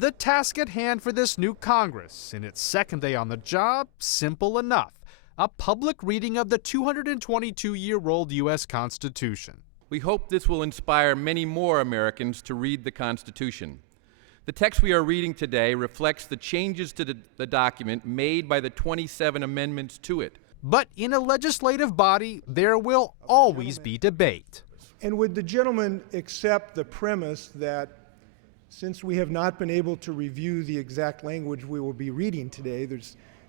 The task at hand for this new Congress, in its second day on the job, simple enough. A public reading of the 222-year-old U.S. Constitution. We hope this will inspire many more Americans to read the Constitution. The text we are reading today reflects the changes to the document made by the 27 amendments to it. But in a legislative body, there will always be debate. And would the gentleman accept the premise that since we have not been able to review the exact language we will be reading today,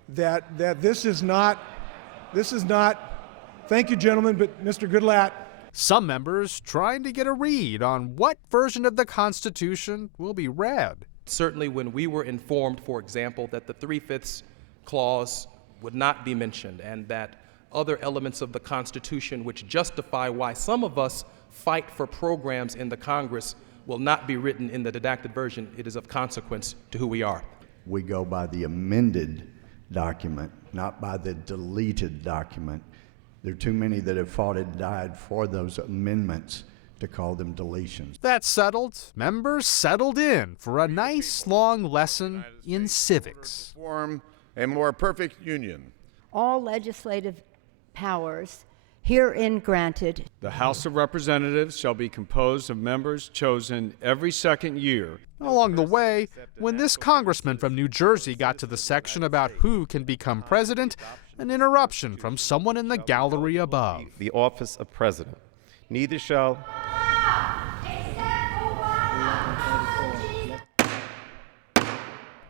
that this is not, thank you, gentlemen, but Mr. Goodlatte. Some members trying to get a read on what version of the Constitution will be read. Certainly when we were informed, for example, that the 3/5 clause would not be mentioned and that other elements of the Constitution which justify why some of us fight for programs in the Congress will not be written in the redacted version, it is of consequence to who we are. We go by the amended document, not by the deleted document. There are too many that have fought and died for those amendments to call them deletions. That's settled. Members settled in for a nice long lesson in civics. Form a more perfect union. All legislative powers herein granted. The House of Representatives shall be composed of members chosen every second year. Along the way, when this congressman from New Jersey got to the section about who can become president, an interruption from someone in the gallery above. The office of president. Neither shall...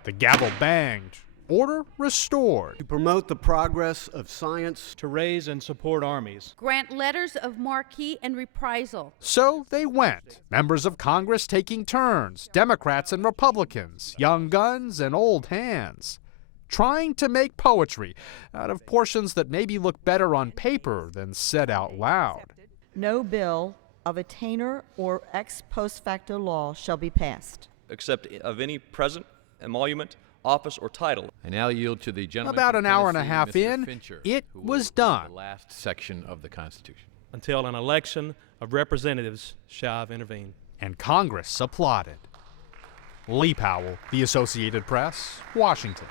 The gavel banged. Order restored. To promote the progress of science. To raise and support armies. Grant letters of marque and reprisal. So they went. Members of Congress taking turns, Democrats and Republicans, young guns and old hands, trying to make poetry out of portions that maybe look better on paper than said out loud. No bill of attainder or ex post facto law shall be passed, except of any present emolument, office, or title. I now yield to the gentleman. About from an hour and a Tennessee, half Mr. in, Fincher, it who was will read done. The last section of the Constitution. Until an election of representatives shall have intervened. And Congress applauded. Lee Powell, The Associated Press, Washington.